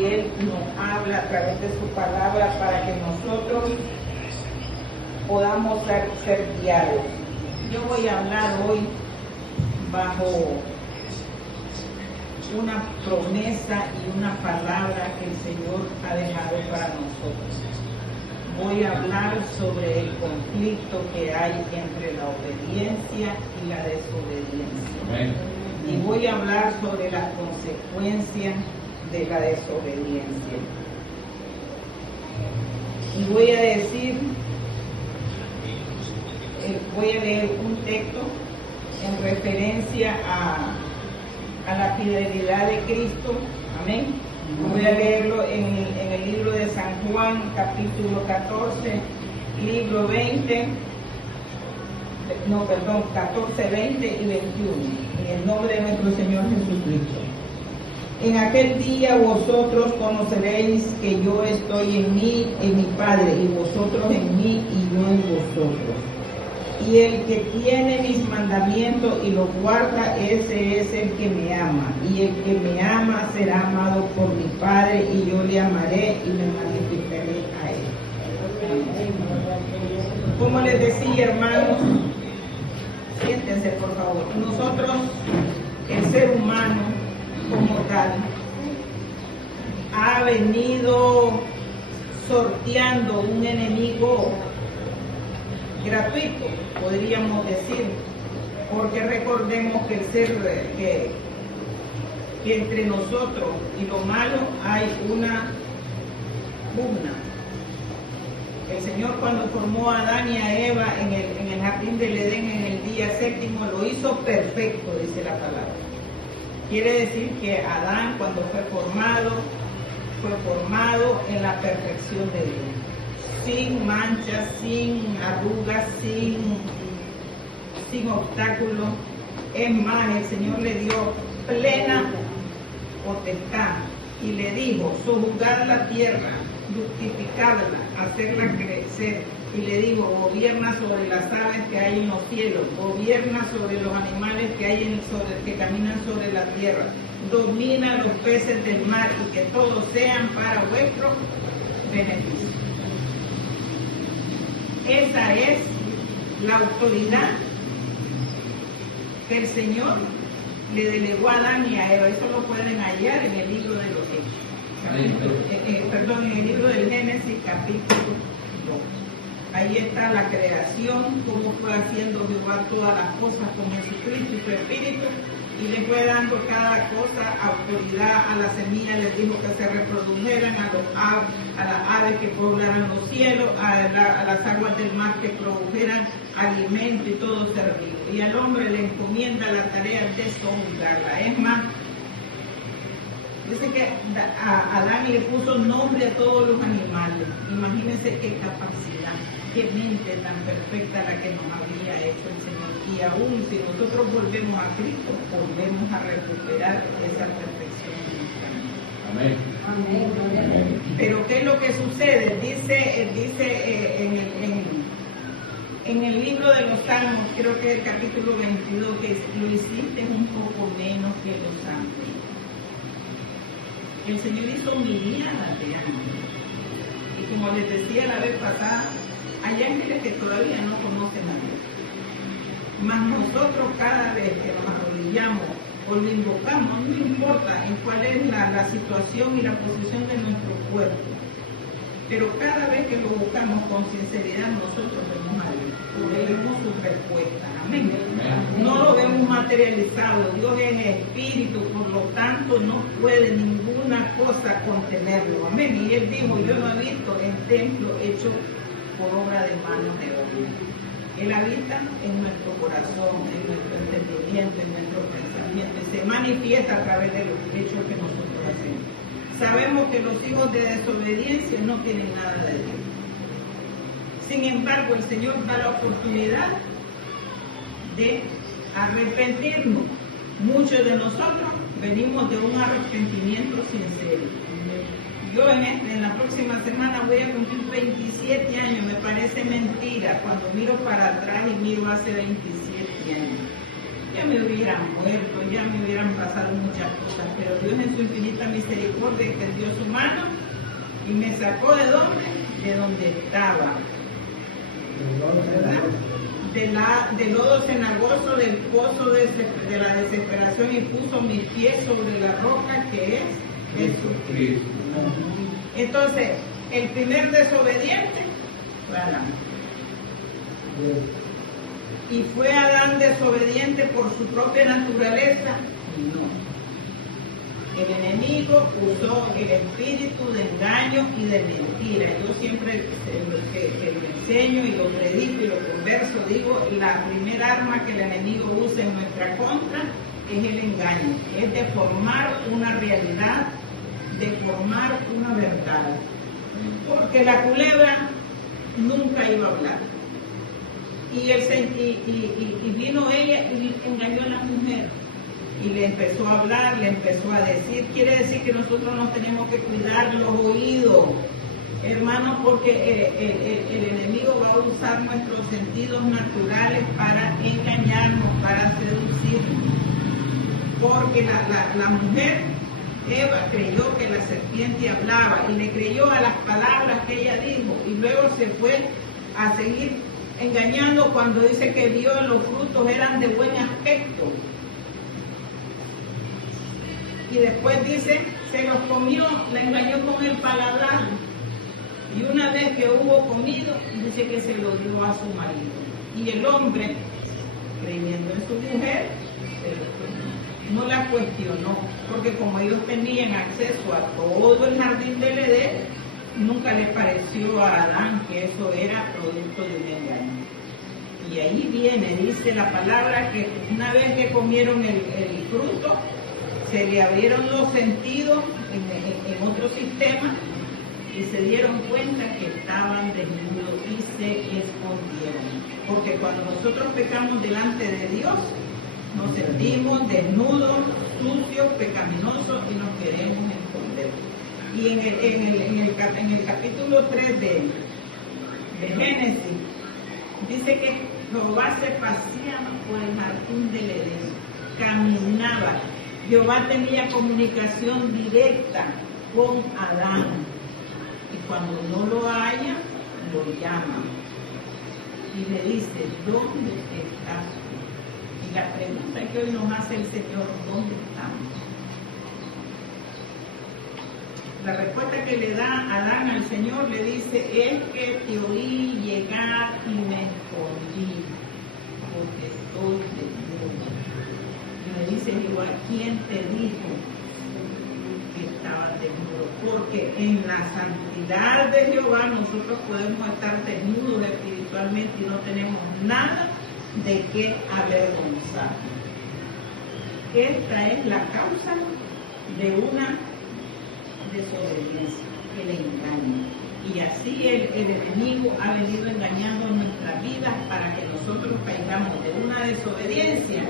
y Él nos habla a través de su palabra para que nosotros podamos ser guiados. Yo voy a hablar hoy bajo una promesa y una palabra que el Señor ha dejado para nosotros. Voy a hablar sobre el conflicto que hay entre la obediencia y la desobediencia. Amén. Y voy a hablar sobre las consecuencias de la desobediencia. Y voy a decir, voy a leer un texto en referencia a la fidelidad de Cristo. Amén. Voy a leerlo en el libro de San Juan, capítulo 14, libro 20, 14, 20 y 21, en el nombre de nuestro Señor Jesucristo. En aquel día vosotros conoceréis que yo estoy en mí, en mi Padre, y vosotros en mí, y yo en vosotros. Y el que tiene mis mandamientos y los guarda, ese es el que me ama. Y el que me ama será amado por mi Padre, y yo le amaré y me manifestaré a él. Como les decía, hermanos, siéntense por favor. Nosotros, el ser humano como tal, ha venido sorteando un enemigo gratuito, podríamos decir, porque recordemos que el ser que entre nosotros y lo malo hay una pugna. El Señor, cuando formó a Adán y a Eva en el jardín del Edén en el día séptimo, lo hizo perfecto, dice la palabra. Quiere decir que Adán, cuando fue formado en la perfección de Dios, sin manchas, sin arrugas, sin obstáculos. Es más, el Señor le dio plena potestad y le dijo: sojuzgar la tierra, fructificarla, hacerla crecer. Y le dijo: gobierna sobre las aves que hay en los cielos, gobierna sobre los animales que hay que caminan sobre la tierra, domina los peces del mar, y que todos sean para vuestro beneficio. Esa es la autoridad que el Señor le delegó a Adán y a Eva. Eso lo pueden hallar en el libro de los en el libro del Génesis, capítulo 2. Ahí está la creación, cómo fue haciendo Jehová todas las cosas con Jesucristo y su Espíritu, y le fue dando cada cosa autoridad. A la semilla les dijo que se reprodujeran, a las aves que poblaran los cielos, a las aguas del mar que produjeran alimento y todo ser vivo. Y al hombre le encomienda la tarea de sojuzgarla. Es más, dice que a Adán le puso nombre a todos los animales. Imagínense qué capacidad, qué mente tan perfecta la que nos había hecho el Señor. Y aún si nosotros volvemos a Cristo, volvemos a recuperar esa perfección en nuestra mente. Amén. Amén. Amén. Pero ¿qué es lo que sucede? Dice en el libro de los Salmos, creo que el capítulo 22, que lo hiciste un poco menos que los ángeles. El Señor hizo miriadas de ángeles. Y como les decía la vez pasada, hay ángeles que todavía no conocen a Dios. Mas nosotros, cada vez que nos arrodillamos o lo invocamos, no importa en cuál es la situación y la posición de nuestro cuerpo, pero cada vez que lo buscamos con sinceridad, nosotros vemos a Dios, porque Él es su respuesta. Amén. No lo vemos materializado. Dios es espíritu, por lo tanto no puede ninguna cosa contenerlo. Amén. Y Él dijo: yo no he visto el templo hecho por obra de manos de hombre. Él habita en nuestro corazón, en nuestro entendimiento, en nuestro pensamiento, y se manifiesta a través de los hechos que nosotros hacemos. Sabemos que los hijos de desobediencia no tienen nada de Dios. Sin embargo, el Señor da la oportunidad de arrepentirnos. Muchos de nosotros venimos de un arrepentimiento sincero. Yo en la próxima semana voy a cumplir 27 años, me parece mentira cuando miro para atrás y miro hace 27 años. ya me hubieran muerto, ya me hubieran pasado muchas cosas, pero Dios en su infinita misericordia extendió su mano y me sacó ¿de dónde? De donde estaba, ¿verdad? Del lodo cenagoso, del pozo de la desesperación, y puso mis pies sobre la roca que es Jesucristo. Entonces, el primer desobediente fue Adán. ¿Y fue Adán desobediente por su propia naturaleza? No. El enemigo usó el espíritu de engaño y de mentira. Yo siempre que lo enseño y lo predico y lo converso, digo, la primera arma que el enemigo usa en nuestra contra es el engaño, es deformar una realidad, deformar una verdad. Porque la culebra nunca iba a hablar. Y vino ella y engañó a la mujer. Y le empezó a hablar, le empezó a decir. Quiere decir que nosotros nos tenemos que cuidar los oídos, hermanos, porque el enemigo va a usar nuestros sentidos naturales para engañarnos, para seducirnos. Porque la mujer, Eva, creyó que la serpiente hablaba y le creyó a las palabras que ella dijo, y luego se fue a seguir engañando cuando dice que vio los frutos eran de buen aspecto. Y después dice, se los comió, la engañó con el paladar. Y una vez que hubo comido, dice que se lo dio a su marido. Y el hombre, creyendo en su mujer, no la cuestionó, porque como ellos tenían acceso a todo el jardín del Edén, nunca le pareció a Adán que eso era producto de un engaño. Y ahí viene, dice la palabra, que una vez que comieron el fruto, se le abrieron los sentidos en otro sistema y se dieron cuenta que estaban desnudos y se escondieron. Porque cuando nosotros pecamos delante de Dios, nos sentimos desnudos, sucios, pecaminosos y nos queremos esconder. Y en el capítulo 3 de Génesis, dice que Jehová se paseaba por el jardín del Edén, caminaba. Jehová tenía comunicación directa con Adán, y cuando no lo haya, lo llama y le dice, ¿dónde estás tú? Y la pregunta que hoy nos hace el Señor, ¿dónde estamos? La respuesta que le da Adán al Señor le dice, es que te oí llegar y me escondí, porque estoy desnudo. Y le dice, igual, ¿quién te dijo que estabas desnudo? Porque en la santidad de Jehová nosotros podemos estar desnudos espiritualmente y no tenemos nada de qué avergonzarnos. Esta es la causa de una desobediencia, el engaño. Y así el enemigo ha venido engañando nuestras vidas para que nosotros caigamos de una desobediencia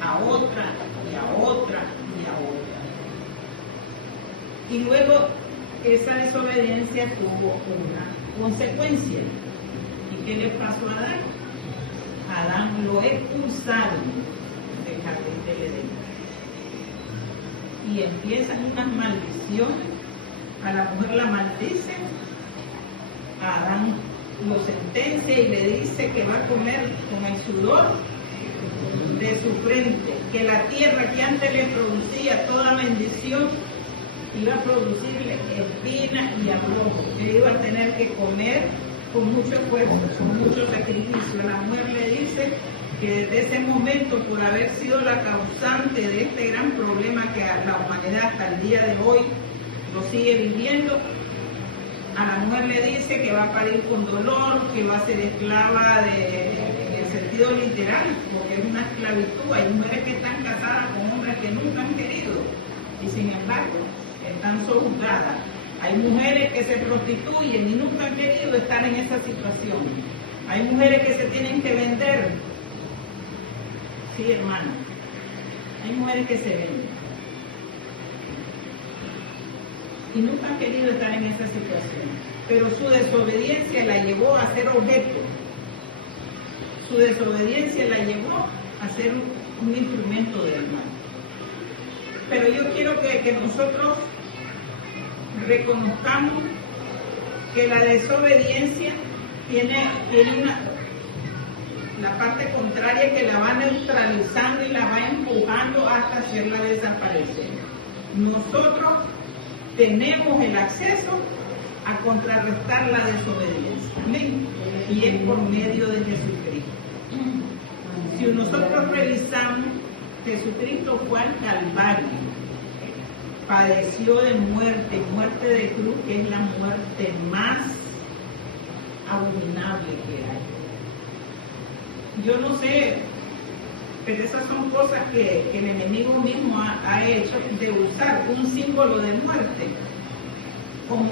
a otra y a otra y a otra. Y luego esa desobediencia tuvo una consecuencia. ¿Y qué le pasó a Adán? Adán lo expulsaron del jardín del Edén. Y empiezan unas maldiciones. A la mujer la maldice, a Adán lo sentencia y le dice que va a comer con el sudor de su frente, que la tierra que antes le producía toda bendición iba a producirle espina y abrojo, que iba a tener que comer con mucho esfuerzo, con mucho sacrificio. La mujer le dice que desde ese momento, por haber sido la causante de este gran problema que a la humanidad hasta el día de hoy lo sigue viviendo, a la mujer le dice que va a parir con dolor, que va a ser esclava en el sentido literal, porque es una esclavitud. Hay mujeres que están casadas con hombres que nunca han querido y sin embargo están sojuzgadas. Hay mujeres que se prostituyen y nunca han querido estar en esa situación. Hay mujeres que se tienen que vender. Sí, hermano. Hay mujeres que se venden. Y nunca han querido estar en esa situación. Pero su desobediencia la llevó a ser objeto. Su desobediencia la llevó a ser un instrumento del mal. Pero yo quiero que nosotros reconozcamos que la desobediencia tiene la parte contraria que la va neutralizando y la va empujando hasta hacerla desaparecer. Nosotros tenemos el acceso a contrarrestar la desobediencia. ¿Amén? Y es por medio de Jesucristo. Si nosotros revisamos, Jesucristo fue al Calvario, padeció de muerte de cruz, que es la muerte más abominable que hay. Yo no sé, pero esas son cosas que el enemigo mismo ha hecho, de usar un símbolo de muerte como